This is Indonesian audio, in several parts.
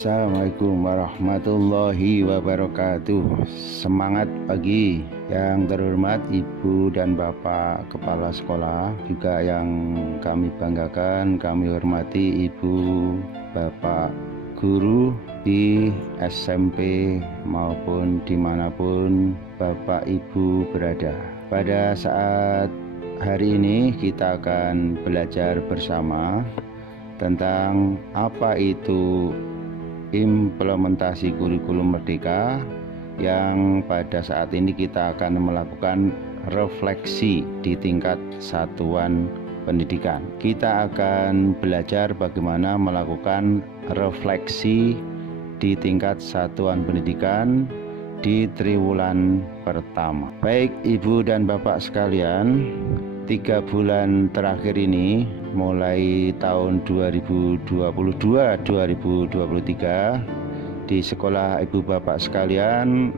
Assalamualaikum warahmatullahi wabarakatuh. Semangat pagi yang terhormat Ibu dan Bapak Kepala Sekolah, juga yang kami banggakan, kami hormati Ibu Bapak Guru di SMP maupun dimanapun Bapak Ibu berada. Pada saat hari ini kita akan belajar bersama tentang apa itu implementasi kurikulum merdeka, yang pada saat ini kita akan melakukan refleksi di tingkat satuan pendidikan. Kita akan belajar bagaimana melakukan refleksi di tingkat satuan pendidikan di triwulan pertama. Baik Ibu dan Bapak sekalian, 3 bulan terakhir ini, mulai tahun 2022-2023, di sekolah Ibu Bapak sekalian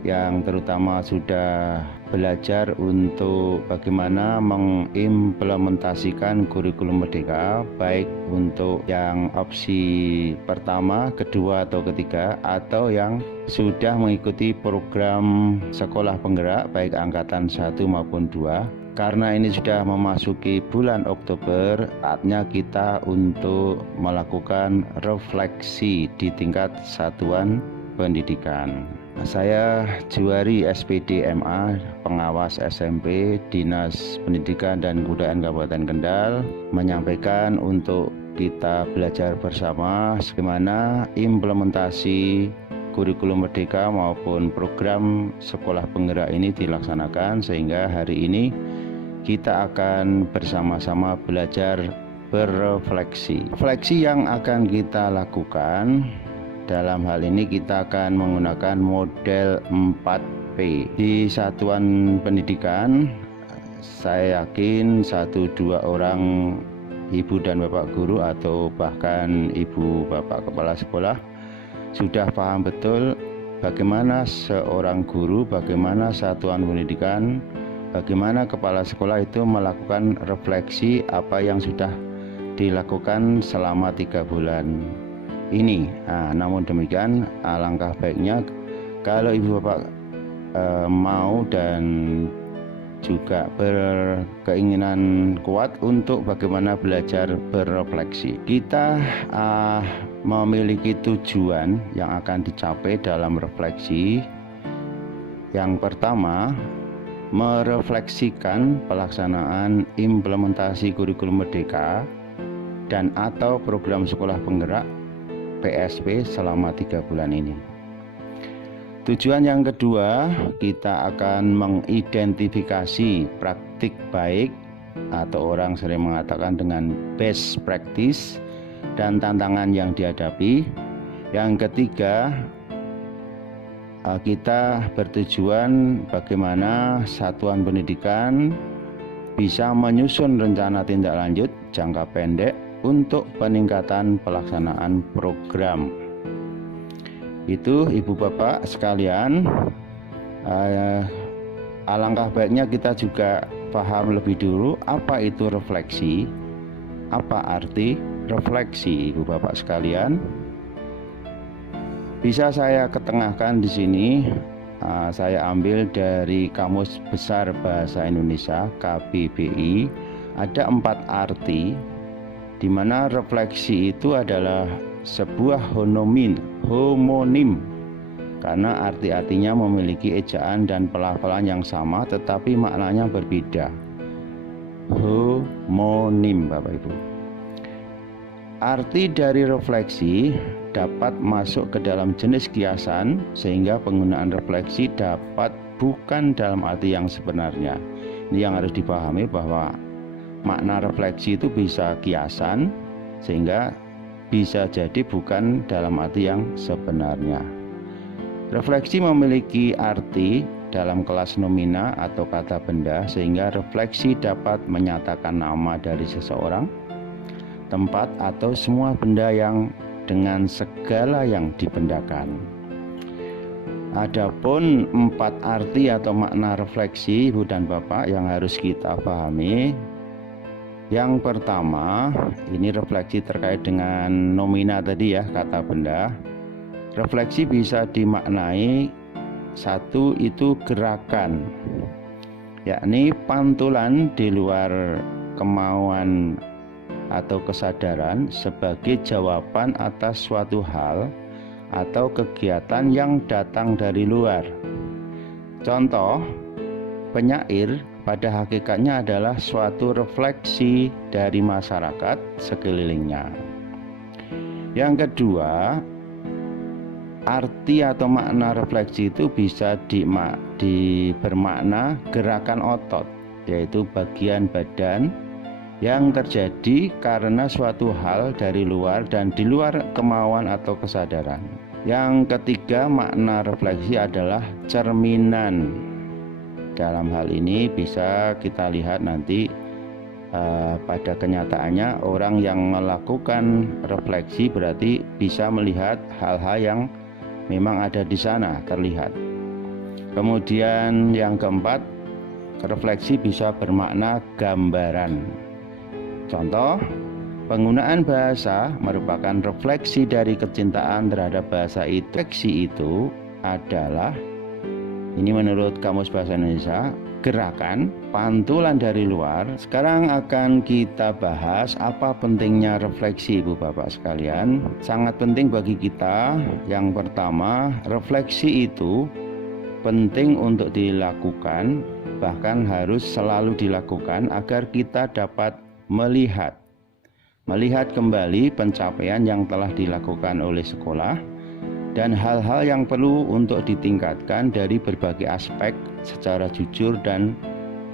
yang terutama sudah belajar untuk bagaimana mengimplementasikan kurikulum merdeka, baik untuk yang opsi pertama, kedua atau ketiga, atau yang sudah mengikuti program sekolah penggerak baik angkatan 1 maupun 2. Karena ini sudah memasuki bulan Oktober, saatnya kita untuk melakukan refleksi di tingkat satuan pendidikan. Saya Juwari SPD MA, pengawas SMP Dinas Pendidikan dan Kebudayaan Kabupaten Kendal, menyampaikan untuk kita belajar bersama bagaimana implementasi kurikulum merdeka maupun program sekolah penggerak ini dilaksanakan, sehingga hari ini kita akan bersama-sama belajar berefleksi. Refleksi yang akan kita lakukan dalam hal ini, kita akan menggunakan model 4P. Di satuan pendidikan, saya yakin 1-2 orang Ibu dan Bapak guru atau bahkan Ibu Bapak Kepala Sekolah sudah paham betul bagaimana seorang guru, bagaimana satuan pendidikan, bagaimana kepala sekolah itu melakukan refleksi apa yang sudah dilakukan selama 3 bulan ini. Namun demikian, alangkah baiknya kalau Ibu Bapak mau dan juga berkeinginan kuat untuk bagaimana belajar berefleksi. Kita memiliki tujuan yang akan dicapai dalam refleksi. Yang pertama, merefleksikan pelaksanaan implementasi kurikulum merdeka dan atau program sekolah penggerak PSP selama 3 bulan ini. Tujuan yang kedua, kita akan mengidentifikasi praktik baik atau orang sering mengatakan dengan best practice dan tantangan yang dihadapi. Yang ketiga, kita bertujuan bagaimana satuan pendidikan bisa menyusun rencana tindak lanjut jangka pendek untuk peningkatan pelaksanaan program. Itu Ibu Bapak sekalian, alangkah baiknya kita juga paham lebih dulu apa itu refleksi, apa arti refleksi. Ibu Bapak sekalian, bisa saya ketengahkan di sini. Saya ambil dari Kamus Besar Bahasa Indonesia KBBI. Ada 4 arti, di mana refleksi itu adalah sebuah homonim, karena arti-artinya memiliki ejaan dan pelafalan yang sama tetapi maknanya berbeda. Homonim, Bapak Ibu. Arti dari refleksi dapat masuk ke dalam jenis kiasan, sehingga penggunaan refleksi dapat bukan dalam arti yang sebenarnya. Ini yang harus dipahami, bahwa makna refleksi itu bisa kiasan, sehingga bisa jadi bukan dalam arti yang sebenarnya. Refleksi memiliki arti dalam kelas nomina atau kata benda, sehingga refleksi dapat menyatakan nama dari seseorang, tempat, atau semua benda yang dengan segala yang dibendakan. Adapun 4 arti atau makna refleksi Ibu dan Bapak yang harus kita pahami. Yang pertama, ini refleksi terkait dengan nomina tadi ya, kata benda. Refleksi bisa dimaknai satu itu gerakan, yakni pantulan di luar kemauan atau kesadaran sebagai jawaban atas suatu hal atau kegiatan yang datang dari luar. Contoh, penyair pada hakikatnya adalah suatu refleksi dari masyarakat sekelilingnya. Yang kedua, arti atau makna refleksi itu bisa bermakna gerakan otot, yaitu bagian badan yang terjadi karena suatu hal dari luar dan di luar kemauan atau kesadaran. Yang ketiga, makna refleksi adalah cerminan. Dalam hal ini bisa kita lihat nanti pada kenyataannya orang yang melakukan refleksi berarti bisa melihat hal-hal yang memang ada di sana terlihat. Kemudian yang keempat, refleksi bisa bermakna gambaran. Contoh, penggunaan bahasa merupakan refleksi dari kecintaan terhadap bahasa itu. Refleksi itu adalah, ini menurut Kamus Bahasa Indonesia, gerakan, pantulan dari luar. Sekarang akan kita bahas apa pentingnya refleksi, Ibu Bapak sekalian. Sangat penting bagi kita. Yang pertama, refleksi itu penting untuk dilakukan, bahkan harus selalu dilakukan agar kita dapat melihat kembali pencapaian yang telah dilakukan oleh sekolah dan hal-hal yang perlu untuk ditingkatkan dari berbagai aspek secara jujur dan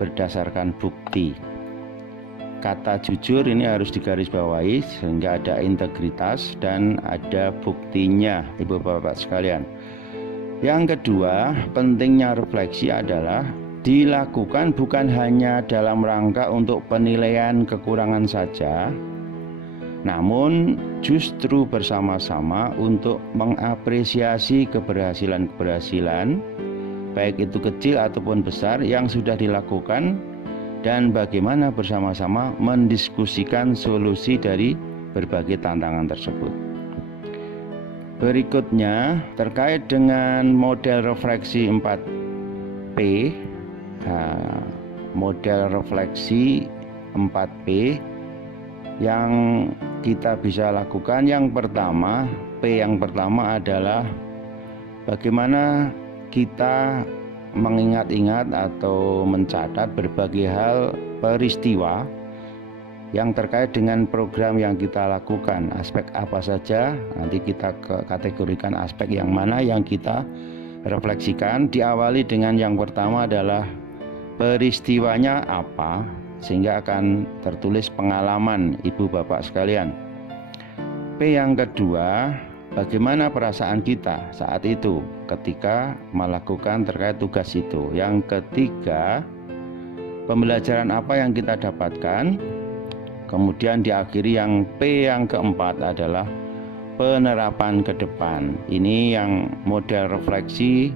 berdasarkan bukti. Kata jujur ini harus digarisbawahi sehingga ada integritas dan ada buktinya, Ibu Bapak sekalian. Yang kedua, pentingnya refleksi adalah dilakukan bukan hanya dalam rangka untuk penilaian kekurangan saja, namun justru bersama-sama untuk mengapresiasi keberhasilan-keberhasilan, baik itu kecil ataupun besar, yang sudah dilakukan, dan bagaimana bersama-sama mendiskusikan solusi dari berbagai tantangan tersebut. Berikutnya, terkait dengan model refleksi 4P, model refleksi 4P yang kita bisa lakukan. Yang pertama, P yang pertama adalah bagaimana kita mengingat-ingat atau mencatat berbagai hal peristiwa yang terkait dengan program yang kita lakukan. Aspek apa saja, nanti kita kategorikan aspek yang mana yang kita refleksikan. Diawali dengan yang pertama adalah peristiwanya apa, sehingga akan tertulis pengalaman Ibu Bapak sekalian. P yang kedua, bagaimana perasaan kita saat itu ketika melakukan terkait tugas itu. Yang ketiga, pembelajaran apa yang kita dapatkan. Kemudian diakhiri yang P yang keempat adalah penerapan ke depan. Ini yang model refleksi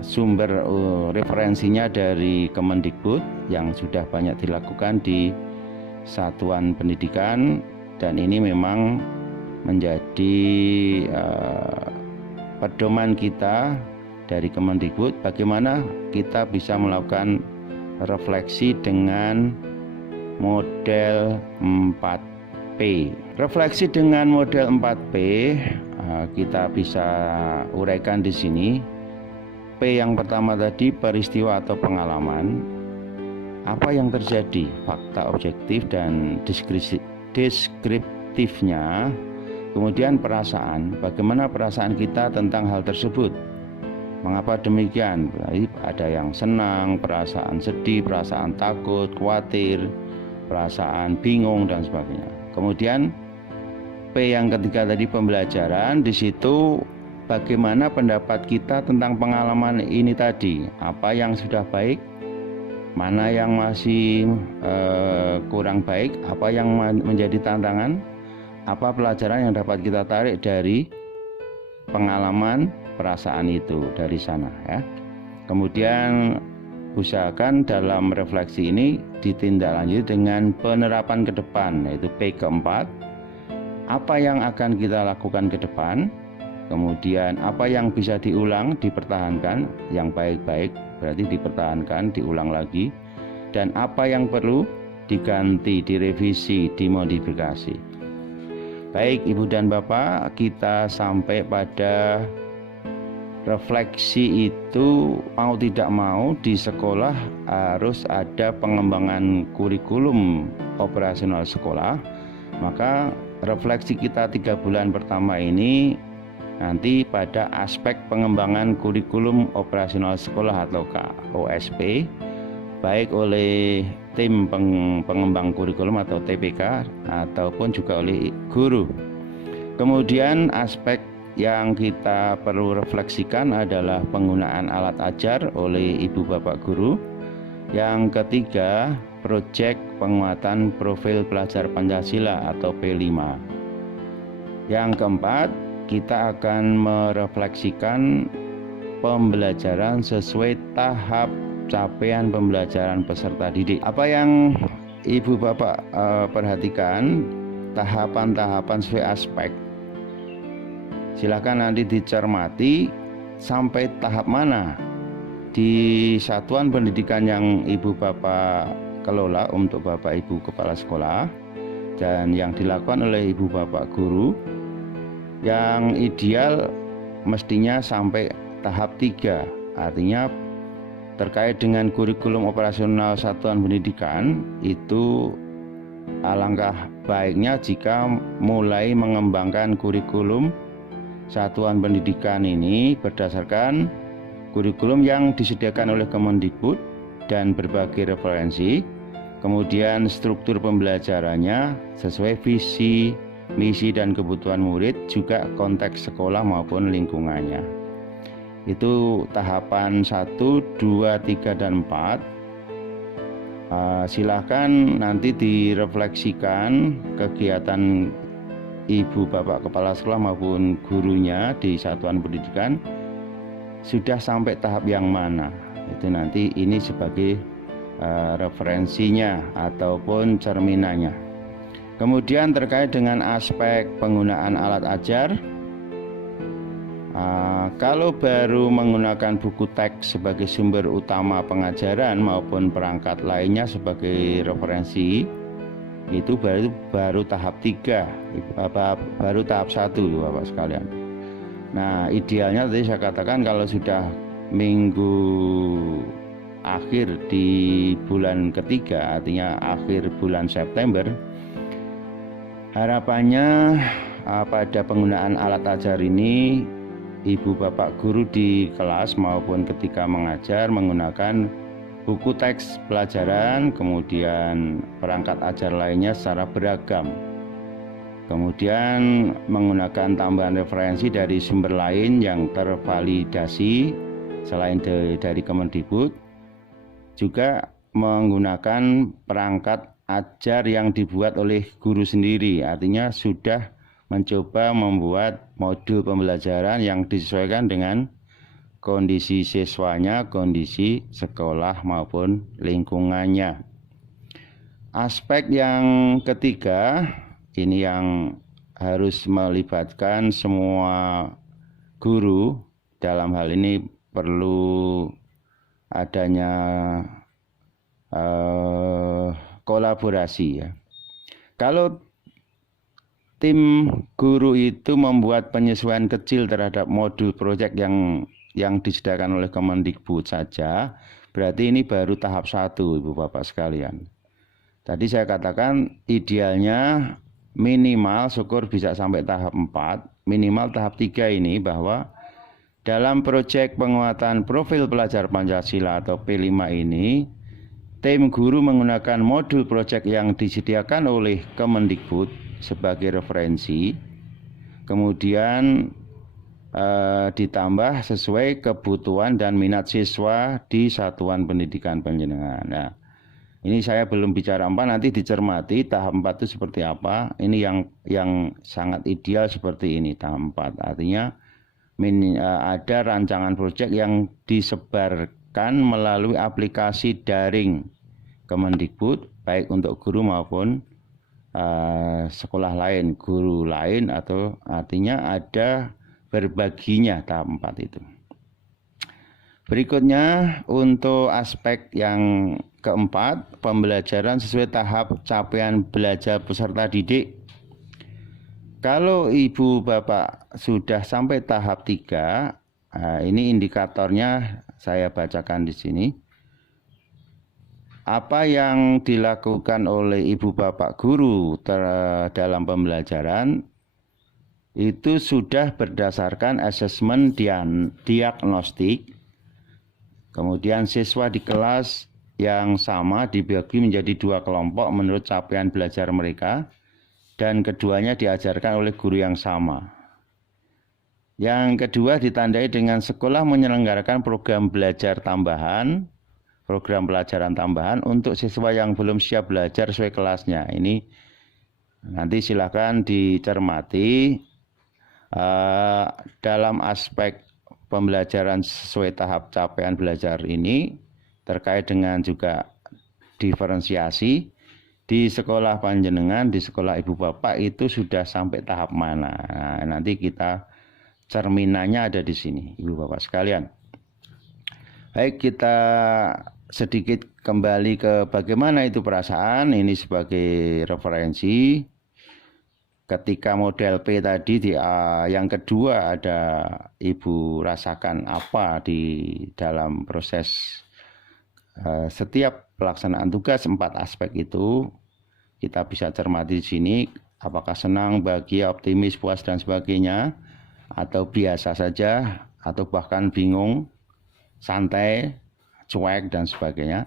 sumber referensinya dari Kemendikbud yang sudah banyak dilakukan di satuan pendidikan, dan ini memang menjadi pedoman kita dari Kemendikbud bagaimana kita bisa melakukan refleksi dengan model 4P. Refleksi dengan model 4P kita bisa uraikan di sini. P yang pertama tadi peristiwa atau pengalaman. Apa yang terjadi? Fakta objektif dan deskriptifnya. Kemudian perasaan. Bagaimana perasaan kita tentang hal tersebut? Mengapa demikian? Ada yang senang, perasaan sedih, perasaan takut, khawatir, perasaan bingung dan sebagainya. Kemudian P yang ketiga tadi pembelajaran. Di situ bagaimana pendapat kita tentang pengalaman ini tadi, apa yang sudah baik, mana yang masih kurang baik, apa yang menjadi tantangan, apa pelajaran yang dapat kita tarik dari pengalaman perasaan itu dari sana ya. Kemudian usahakan dalam refleksi ini ditindaklanjuti dengan penerapan ke depan, yaitu P keempat. Apa yang akan kita lakukan ke depan, kemudian apa yang bisa diulang, dipertahankan, yang baik-baik berarti dipertahankan, diulang lagi, dan apa yang perlu diganti, direvisi, dimodifikasi. Baik Ibu dan Bapak, kita sampai pada refleksi itu mau tidak mau di sekolah harus ada pengembangan kurikulum operasional sekolah. Maka refleksi kita 3 bulan pertama ini nanti pada aspek pengembangan kurikulum operasional sekolah atau OSP, baik oleh tim pengembang kurikulum atau TPK ataupun juga oleh guru. Kemudian aspek yang kita perlu refleksikan adalah penggunaan alat ajar oleh ibu bapak guru. Yang ketiga, proyek penguatan profil pelajar Pancasila atau P5. Yang keempat, kita akan merefleksikan pembelajaran sesuai tahap capaian pembelajaran peserta didik. Apa yang ibu bapak perhatikan, tahapan-tahapan sesuai aspek. Silakan nanti dicermati sampai tahap mana di satuan pendidikan yang ibu bapak kelola untuk bapak ibu kepala sekolah dan yang dilakukan oleh ibu bapak guru. Yang ideal mestinya sampai tahap 3, artinya terkait dengan kurikulum operasional satuan pendidikan itu alangkah baiknya jika mulai mengembangkan kurikulum satuan pendidikan ini berdasarkan kurikulum yang disediakan oleh Kemendikbud dan berbagai referensi, kemudian struktur pembelajarannya sesuai visi, misi dan kebutuhan murid, juga konteks sekolah maupun lingkungannya. Itu tahapan 1, 2, 3, dan 4. Silahkan nanti direfleksikan kegiatan ibu bapak kepala sekolah maupun gurunya di satuan pendidikan sudah sampai tahap yang mana. Itu nanti ini sebagai referensinya ataupun cerminannya. Kemudian terkait dengan aspek penggunaan alat ajar, kalau baru menggunakan buku teks sebagai sumber utama pengajaran maupun perangkat lainnya sebagai referensi, itu baru tahap 3, baru tahap 1 Bapak sekalian. Nah, idealnya tadi saya katakan kalau sudah minggu akhir di bulan ketiga, artinya akhir bulan September, harapannya pada penggunaan alat ajar ini ibu bapak guru di kelas maupun ketika mengajar menggunakan buku teks pelajaran, kemudian perangkat ajar lainnya secara beragam. Kemudian menggunakan tambahan referensi dari sumber lain yang tervalidasi selain dari Kemendikbud, juga menggunakan perangkat ajar yang dibuat oleh guru sendiri, artinya sudah mencoba membuat modul pembelajaran yang disesuaikan dengan kondisi siswanya, kondisi sekolah maupun lingkungannya. Aspek yang ketiga, ini yang harus melibatkan semua guru. Dalam hal ini perlu adanya kolaborasi ya. Kalau tim guru itu membuat penyesuaian kecil terhadap modul proyek yang disediakan oleh Kemendikbud saja, berarti ini baru tahap 1 Ibu Bapak sekalian. Tadi saya katakan idealnya minimal syukur bisa sampai tahap 4, minimal tahap 3 ini bahwa dalam proyek penguatan profil pelajar Pancasila atau P5 ini, tim guru menggunakan modul proyek yang disediakan oleh Kemendikbud sebagai referensi, kemudian ditambah sesuai kebutuhan dan minat siswa di satuan pendidikan panjenengan. Nah, ini saya belum bicara 4, nanti dicermati tahap 4 itu seperti apa. Ini yang sangat ideal seperti ini tahap 4. Artinya ada rancangan proyek yang disebar melalui aplikasi daring Kemendikbud, baik untuk guru maupun sekolah lain, guru lain, atau artinya ada berbaginya tahap 4 itu. Berikutnya untuk aspek yang keempat, pembelajaran sesuai tahap capaian belajar peserta didik. Kalau ibu bapak sudah sampai tahap 3, ini indikatornya saya bacakan di sini. Apa yang dilakukan oleh ibu bapak guru dalam pembelajaran itu sudah berdasarkan asesmen diagnostik. Kemudian siswa di kelas yang sama dibagi menjadi 2 kelompok menurut capaian belajar mereka, dan keduanya diajarkan oleh guru yang sama. Yang kedua ditandai dengan sekolah menyelenggarakan program belajar tambahan, program pelajaran tambahan untuk siswa yang belum siap belajar sesuai kelasnya. Ini nanti silakan dicermati dalam aspek pembelajaran sesuai tahap capaian belajar ini terkait dengan juga diferensiasi di sekolah panjenengan, di sekolah ibu bapak itu sudah sampai tahap mana. Nah, nanti kita cerminannya ada di sini, ibu bapak sekalian. Baik, kita sedikit kembali ke bagaimana itu perasaan. Ini sebagai referensi. Ketika model P tadi yang kedua ada ibu rasakan apa di dalam proses setiap pelaksanaan tugas 4 aspek itu, kita bisa cermati di sini. Apakah senang, bahagia, optimis, puas dan sebagainya, atau biasa saja, atau bahkan bingung, santai, cuek dan sebagainya,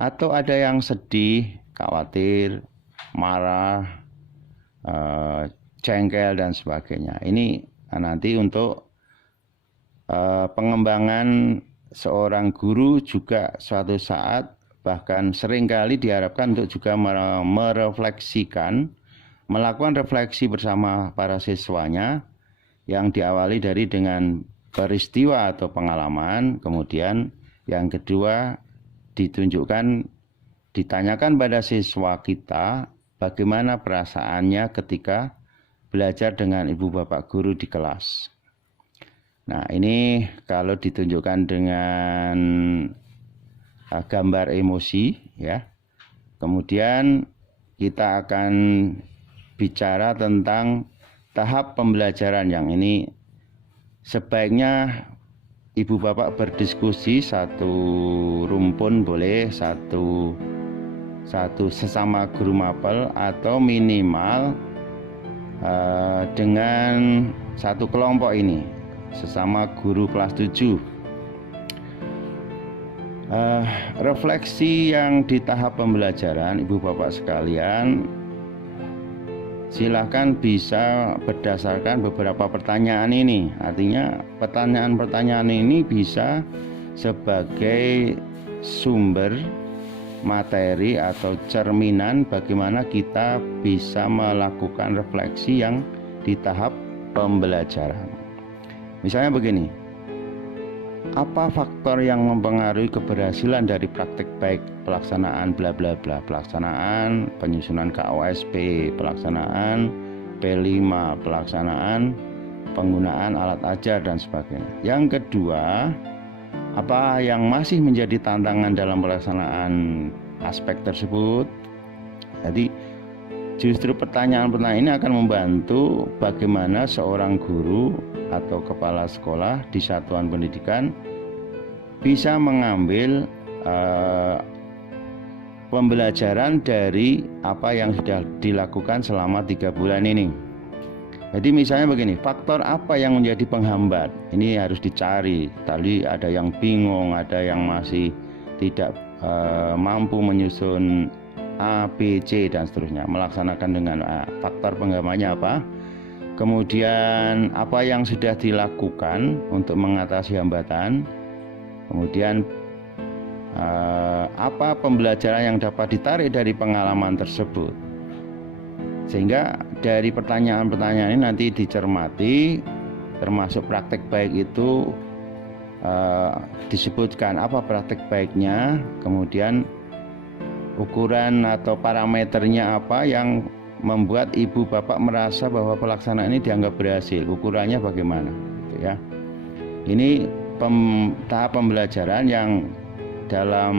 atau ada yang sedih, khawatir, marah, jengkel dan sebagainya. Ini nanti untuk pengembangan seorang guru juga suatu saat, bahkan seringkali diharapkan untuk juga merefleksikan, melakukan refleksi bersama para siswanya yang diawali dari dengan peristiwa atau pengalaman. Kemudian yang kedua ditanyakan pada siswa kita bagaimana perasaannya ketika belajar dengan ibu bapak guru di kelas. Nah, ini kalau ditunjukkan dengan gambar emosi ya. Kemudian kita akan bicara tentang tahap pembelajaran yang ini sebaiknya ibu bapak berdiskusi satu rumpun boleh, satu sesama guru mapel, atau minimal dengan satu kelompok ini sesama guru kelas 7. Refleksi yang di tahap pembelajaran ibu bapak sekalian, silakan bisa berdasarkan beberapa pertanyaan ini. Artinya pertanyaan-pertanyaan ini bisa sebagai sumber materi atau cerminan bagaimana kita bisa melakukan refleksi yang di tahap pembelajaran. Misalnya begini, apa faktor yang mempengaruhi keberhasilan dari praktek baik pelaksanaan bla bla bla, pelaksanaan penyusunan KOSP, pelaksanaan P5, pelaksanaan penggunaan alat ajar dan sebagainya. Yang kedua, apa yang masih menjadi tantangan dalam pelaksanaan aspek tersebut. Jadi justru pertanyaan-pertanyaan ini akan membantu bagaimana seorang guru atau kepala sekolah di satuan pendidikan bisa mengambil pembelajaran dari apa yang sudah dilakukan selama 3 bulan ini. Jadi misalnya begini, faktor apa yang menjadi penghambat? Ini harus dicari. Tadi ada yang bingung, ada yang masih tidak mampu menyusun A, B, C dan seterusnya, melaksanakan dengan A. Faktor penghambatnya apa? Kemudian apa yang sudah dilakukan untuk mengatasi hambatan? Kemudian apa pembelajaran yang dapat ditarik dari pengalaman tersebut? Sehingga dari pertanyaan-pertanyaan ini nanti dicermati, termasuk praktek baik itu disebutkan apa praktek baiknya, kemudian ukuran atau parameternya apa yang membuat ibu bapak merasa bahwa pelaksanaan ini dianggap berhasil, ukurannya bagaimana, gitu ya. Ini tahap pembelajaran yang dalam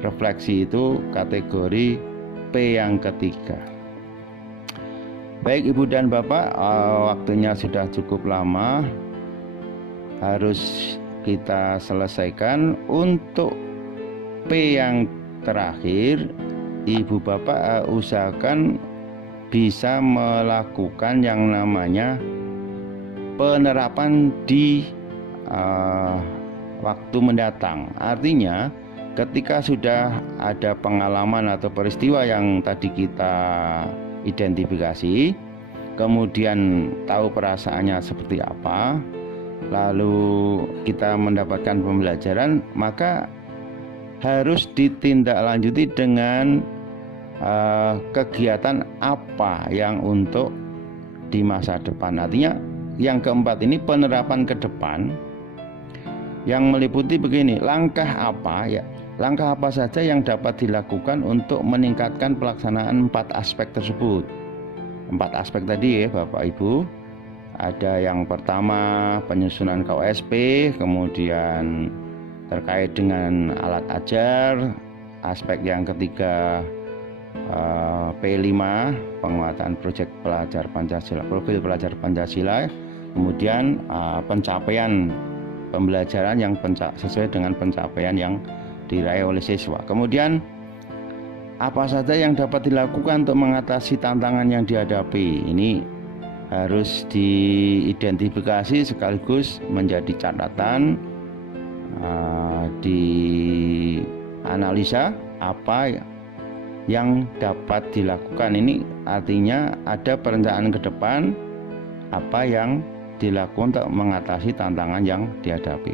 refleksi itu kategori P yang ketiga. Baik ibu dan bapak, waktunya sudah cukup lama, harus kita selesaikan. Untuk P yang terakhir, ibu bapak usahakan bisa melakukan yang namanya penerapan di waktu mendatang. Artinya ketika sudah ada pengalaman atau peristiwa yang tadi kita identifikasi, kemudian tahu perasaannya seperti apa, lalu kita mendapatkan pembelajaran, maka harus ditindaklanjuti dengan kegiatan apa yang untuk di masa depan. Artinya yang keempat ini penerapan ke depan yang meliputi begini, langkah apa saja yang dapat dilakukan untuk meningkatkan pelaksanaan 4 aspek tersebut. 4 aspek tadi ya Bapak Ibu. Ada yang pertama penyusunan KOSP, kemudian terkait dengan alat ajar. Aspek yang ketiga P5, penguatan proyek pelajar Pancasila, profil pelajar Pancasila. Kemudian pencapaian pembelajaran yang sesuai dengan pencapaian yang diraih oleh siswa. Kemudian apa saja yang dapat dilakukan untuk mengatasi tantangan yang dihadapi. Ini harus diidentifikasi sekaligus menjadi catatan, dianalisa apa yang dapat dilakukan. Ini artinya ada perencanaan ke depan apa yang dilakukan untuk mengatasi tantangan yang dihadapi.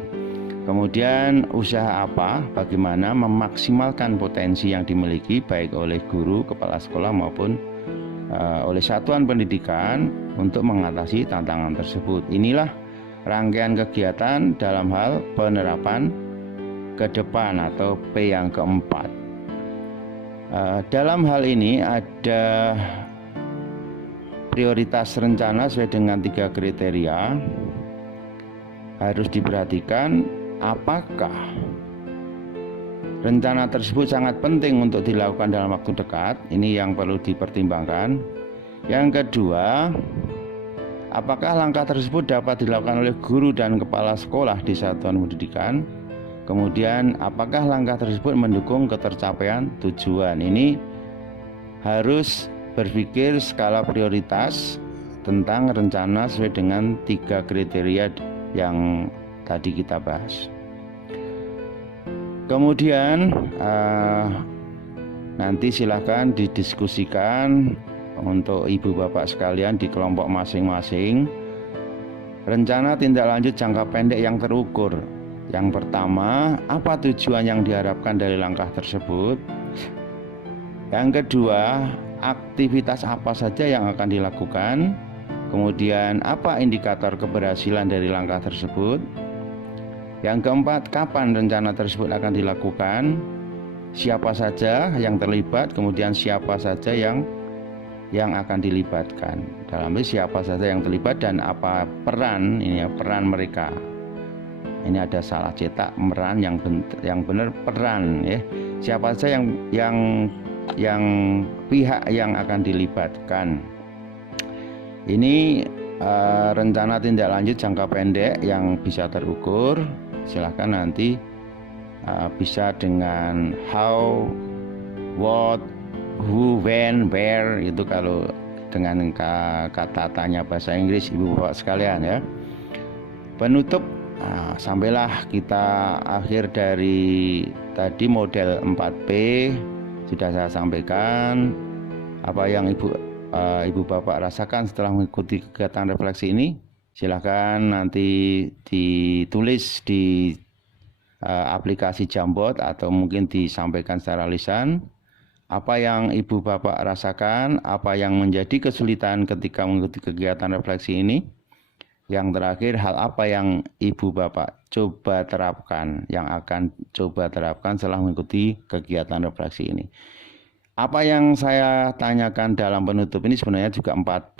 Kemudian usaha apa, bagaimana memaksimalkan potensi yang dimiliki baik oleh guru, kepala sekolah maupun oleh satuan pendidikan untuk mengatasi tantangan tersebut. Inilah rangkaian kegiatan dalam hal penerapan ke depan atau P yang keempat. Dalam hal ini ada prioritas rencana sesuai dengan 3 kriteria. Harus diperhatikan apakah rencana tersebut sangat penting untuk dilakukan dalam waktu dekat. Ini yang perlu dipertimbangkan. Yang kedua, apakah langkah tersebut dapat dilakukan oleh guru dan kepala sekolah di satuan pendidikan. Kemudian apakah langkah tersebut mendukung ketercapaian tujuan. Ini harus berpikir skala prioritas tentang rencana sesuai dengan 3 kriteria yang tadi kita bahas. Kemudian nanti silahkan didiskusikan untuk ibu bapak sekalian di kelompok masing-masing rencana tindak lanjut jangka pendek yang terukur. Yang pertama, apa tujuan yang diharapkan dari langkah tersebut. Yang kedua, aktivitas apa saja yang akan dilakukan. Kemudian apa indikator keberhasilan dari langkah tersebut. Yang keempat, kapan rencana tersebut akan dilakukan, siapa saja yang terlibat, kemudian siapa saja yang akan dilibatkan. Dalam ini siapa saja yang terlibat dan apa peran peran mereka. Ini ada salah cetak, peran yang benar peran ya. Siapa saja yang pihak yang akan dilibatkan. Ini rencana tindak lanjut jangka pendek yang bisa terukur. Silahkan nanti bisa dengan how, what, who, when, where, itu kalau dengan kata tanya bahasa Inggris ibu bapak sekalian ya. Penutup, sampailah kita akhir dari tadi model 4P. Sudah saya sampaikan apa yang ibu bapak rasakan setelah mengikuti kegiatan refleksi ini. Silahkan nanti ditulis di aplikasi Jamboard atau mungkin disampaikan secara lisan apa yang ibu bapak rasakan, apa yang menjadi kesulitan ketika mengikuti kegiatan refleksi ini. Yang terakhir, hal apa yang Ibu Bapak coba terapkan, yang akan coba terapkan setelah mengikuti kegiatan refleksi ini? Apa yang saya tanyakan dalam penutup ini sebenarnya juga 4P.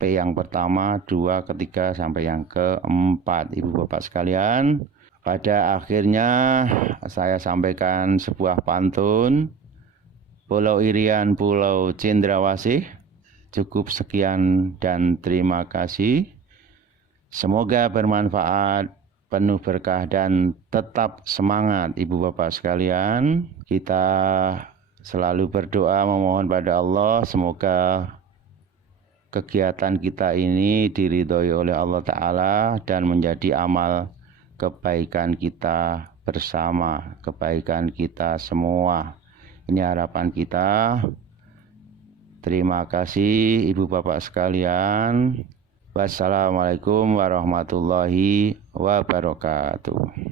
P yang pertama, 2, ketiga, sampai yang keempat. Ibu Bapak sekalian, pada akhirnya saya sampaikan sebuah pantun. Pulau Irian, Pulau Cendrawasih. Cukup sekian dan terima kasih. Semoga bermanfaat, penuh berkah dan tetap semangat Ibu Bapak sekalian. Kita selalu berdoa memohon pada Allah semoga kegiatan kita ini diridhoi oleh Allah Ta'ala dan menjadi amal kebaikan kita bersama, kebaikan kita semua. Ini harapan kita. Terima kasih Ibu Bapak sekalian. Wassalamualaikum warahmatullahi wabarakatuh.